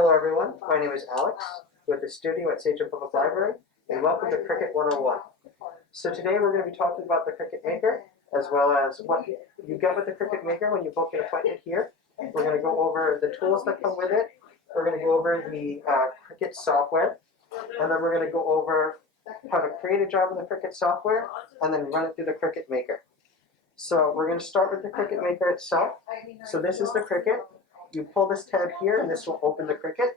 Hello everyone, my name is Alex with the studio at Sachem Public Library, and welcome to Cricut 101. So today we're going to be talking about the Cricut Maker, as well as what you get with the Cricut Maker when you book an appointment here. We're going to go over the tools that come with it, we're going to go over the Cricut software, and then we're going to go over how to create a job in the Cricut software, and then run it through the Cricut Maker. So we're going to start with the Cricut Maker itself. So this is the Cricut. You pull this tab here and this will open the Cricut.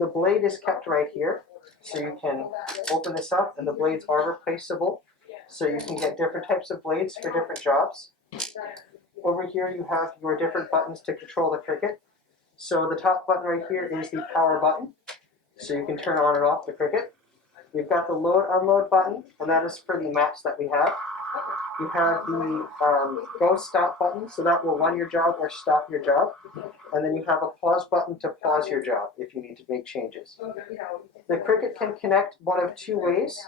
The blade is kept right here, so you can open this up, and the blades are replaceable, so you can get different types of blades for different jobs. Over here you have your different buttons to control the Cricut. So the top button right here is the power button, so you can turn on and off the Cricut. We've got the load unload button, and that is for the maps that we have. You have the go stop button, so that will run your job or stop your job. And then you have a pause button to pause your job if you need to make changes. The Cricut can connect one of two ways,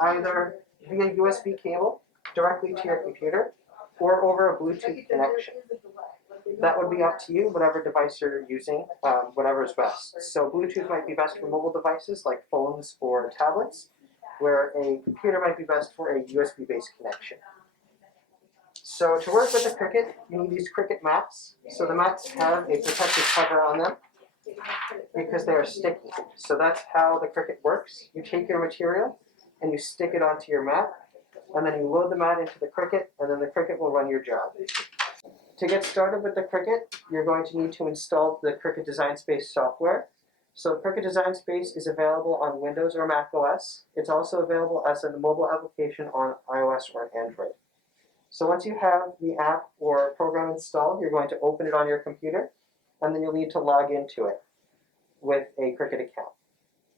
either via USB cable directly to your computer or over a Bluetooth connection. That would be up to you, whatever device you're using, whatever is best. So Bluetooth might be best for mobile devices like phones or tablets, where a computer might be best for a USB-based connection. So to work with the Cricut, you need these Cricut mats. So the mats have a protective cover on them because they are sticky. So that's how the Cricut works. You take your material and you stick it onto your mat, and then you load the mat into the Cricut, and then the Cricut will run your job. To get started with the Cricut, you're going to need to install the Cricut Design Space software. So Cricut Design Space is available on Windows or Mac OS. It's also available as a mobile application on iOS or Android. So once you have the app or program installed, you're going to open it on your computer, and then you'll need to log into it with a Cricut account.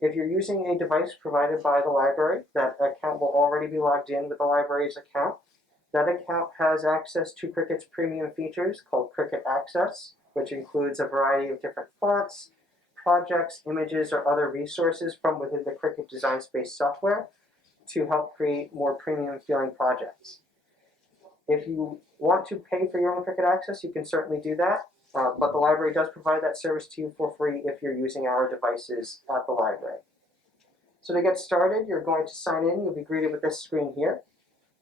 If you're using a device provided by the library, that account will already be logged in with the library's account. That account has access to Cricut's premium features called Qriket Access, which includes a variety of different fonts, projects, images, or other resources from within the Cricut Design Space software to help create more premium feeling projects. If you want to pay for your own Qriket Access, you can certainly do that, but the library does provide that service to you for free if you're using our devices at the library. So to get started, you're going to sign in. You'll be greeted with this screen here.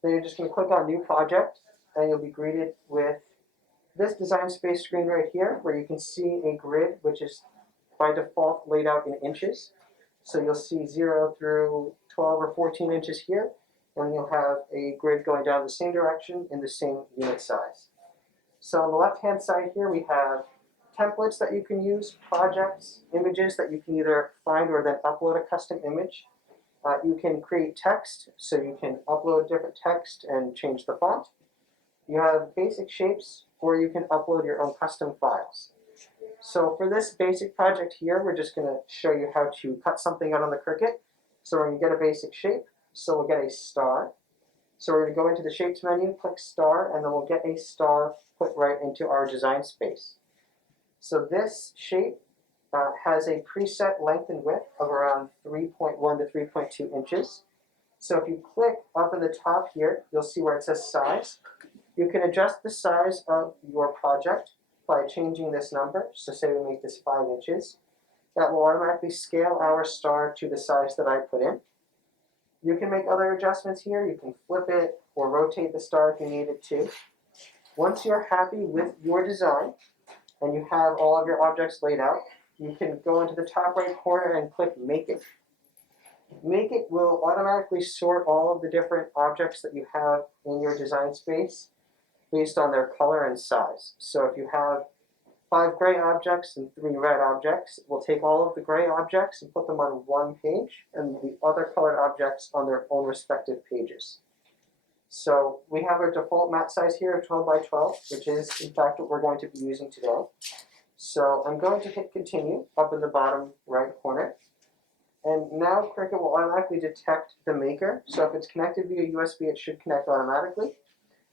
Then you're just going to click on New Project, and you'll be greeted with this Design Space screen right here, where you can see a grid which is by default laid out in inches. So you'll see 0 through 12 or 14 inches here, and you'll have a grid going down the same direction in the same unit size. So on the left-hand side here, we have templates that you can use, projects, images that you can either find or then upload a custom image. You can create text, so you can upload different text and change the font. You have basic shapes, or you can upload your own custom files. So for this basic project here, we're just going to show you how to cut something out on the Cricut. So we're going to get a basic shape, so we'll get a star. So we're going to go into the Shapes menu, click Star, and then we'll get a star put right into our design space. So this shape has a preset length and width of around 3.1 to 3.2 inches. So if you click up in the top here, you'll see where it says Size. You can adjust the size of your project by changing this number. So say we make this 5 inches. That will automatically scale our star to the size that I put in. You can make other adjustments here. You can flip it or rotate the star if you need it to. Once you're happy with your design and you have all of your objects laid out, you can go into the top right corner and click Make It. Make It will automatically sort all of the different objects that you have in your design space based on their color and size. So if you have 5 gray objects and 3 red objects, we'll take all of the gray objects and put them on one page, and the other colored objects on their own respective pages. So we have our default mat size here of 12 by 12, which is in fact what we're going to be using today. So I'm going to hit Continue up in the bottom right corner. And now Cricut will automatically detect the maker. So if it's connected via USB, it should connect automatically.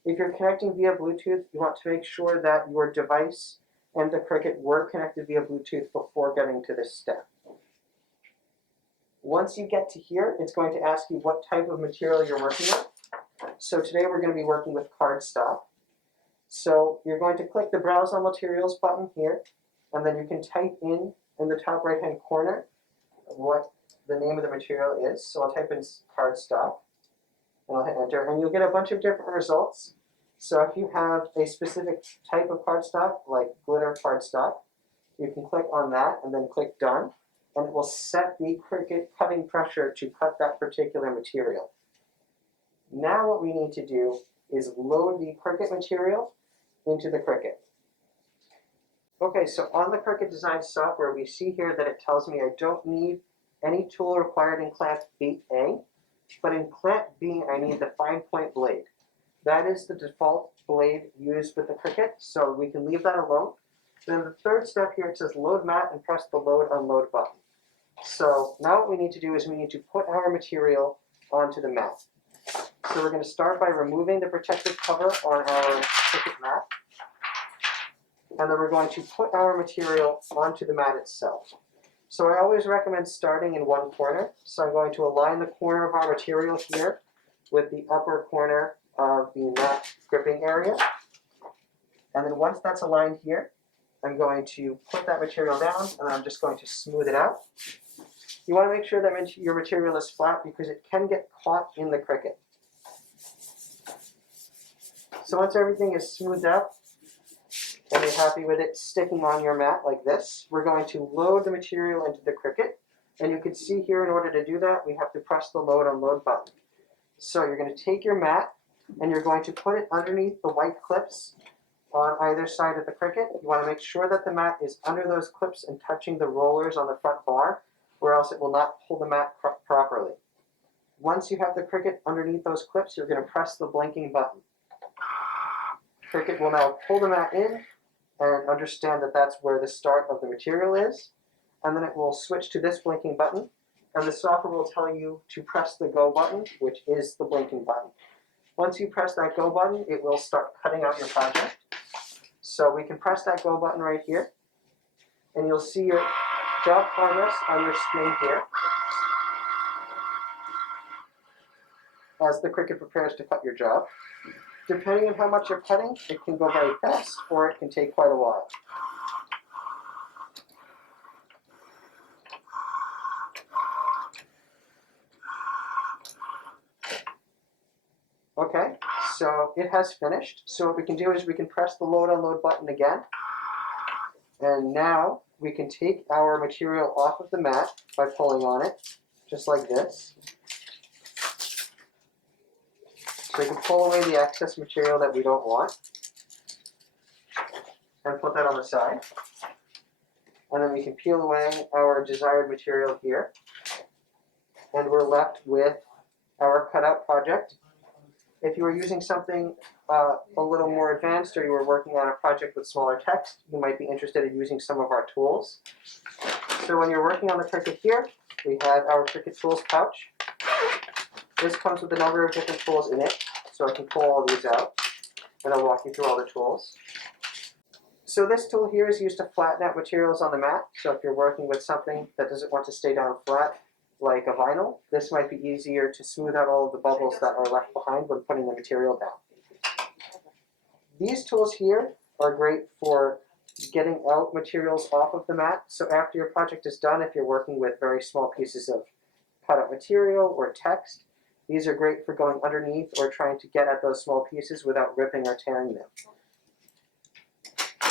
If you're connecting via Bluetooth, you want to make sure that your device and the Cricut were connected via Bluetooth before getting to this step. Once you get to here, it's going to ask you what type of material you're working with. So today we're going to be working with cardstock. So you're going to click the Browse on Materials button here, and then you can type in in the top right hand corner what the name of the material is. So I'll type in cardstock and I'll hit enter, and you'll get a bunch of different results. So if you have a specific type of cardstock, like glitter cardstock, you can click on that and then click done, and it will set the Cricut cutting pressure to cut that particular material. Now what we need to do is load the Cricut material into the Cricut. Okay, so on the Cricut Design software, we see here that it tells me I don't need any tool required in clamp A, but in clamp B I need the fine point blade. That is the default blade used with the Cricut, so we can leave that alone. Then the third step here, it says load mat and press the load unload button. So now what we need to do is we need to put our material onto the mat. So we're going to start by removing the protective cover on our Cricut mat. And then we're going to put our material onto the mat itself. So I always recommend starting in one corner. So I'm going to align the corner of our material here with the upper corner of the mat gripping area. And then once that's aligned here, I'm going to put that material down and I'm just going to smooth it out. You want to make sure that your material is flat because it can get caught in the Cricut. So once everything is smoothed out and you're happy with it sticking on your mat like this, we're going to load the material into the Cricut. And you can see here, in order to do that, we have to press the load unload button. So you're going to take your mat and you're going to put it underneath the white clips on either side of the Cricut. You want to make sure that the mat is under those clips and touching the rollers on the front bar, or else it will not pull the mat properly. Once you have the Cricut underneath those clips, you're going to press the blinking button. Cricut will now pull the mat in and understand that that's where the start of the material is, and then it will switch to this blinking button, and the software will tell you to press the go button, which is the blinking button. Once you press that go button, it will start cutting out your project. So we can press that go button right here, and you'll see your job progress on your screen here as the Cricut prepares to cut your job. Depending on how much you're cutting, it can go very fast or it can take quite a while. Okay, so it has finished. So what we can do is we can press the load unload button again. And now we can take our material off of the mat by pulling on it, just like this. So we can pull away the excess material that we don't want and put that on the side. And then we can peel away our desired material here. And we're left with our cutout project. If you were using something a little more advanced, or you were working on a project with smaller text, you might be interested in using some of our tools. So when you're working on the Cricut here, we have our Cricut Tools pouch. This comes with a number of different tools in it, so I can pull all these out, and I'll walk you through all the tools. So this tool here is used to flatten out materials on the mat. So if you're working with something that doesn't want to stay down flat, like a vinyl, this might be easier to smooth out all of the bubbles that are left behind when putting the material down. These tools here are great for getting out materials off of the mat. So after your project is done, if you're working with very small pieces of cut out material or text, these are great for going underneath or trying to get at those small pieces without ripping or tearing them.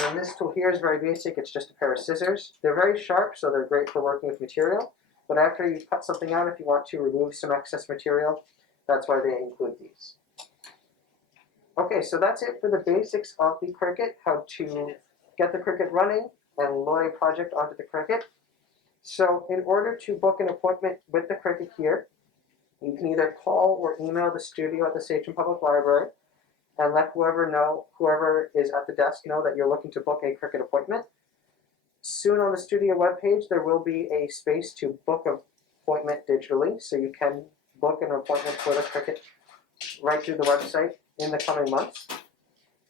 And this tool here is very basic. It's just a pair of scissors. They're very sharp, so they're great for working with material. But after you cut something out, if you want to remove some excess material, that's why they include these. Okay, so that's it for the basics of the Cricut, how to get the Cricut running and load a project onto the Cricut. So in order to book an appointment with the Cricut here, you can either call or email the studio at the Sachem Public Library and let whoever is at the desk know that you're looking to book a Cricut appointment. Soon on the studio webpage, there will be a space to book an appointment digitally, so you can book an appointment for the Cricut right through the website in the coming months.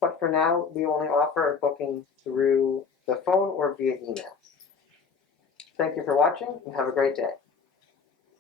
But for now, we only offer booking through the phone or via email. Thank you for watching, and have a great day.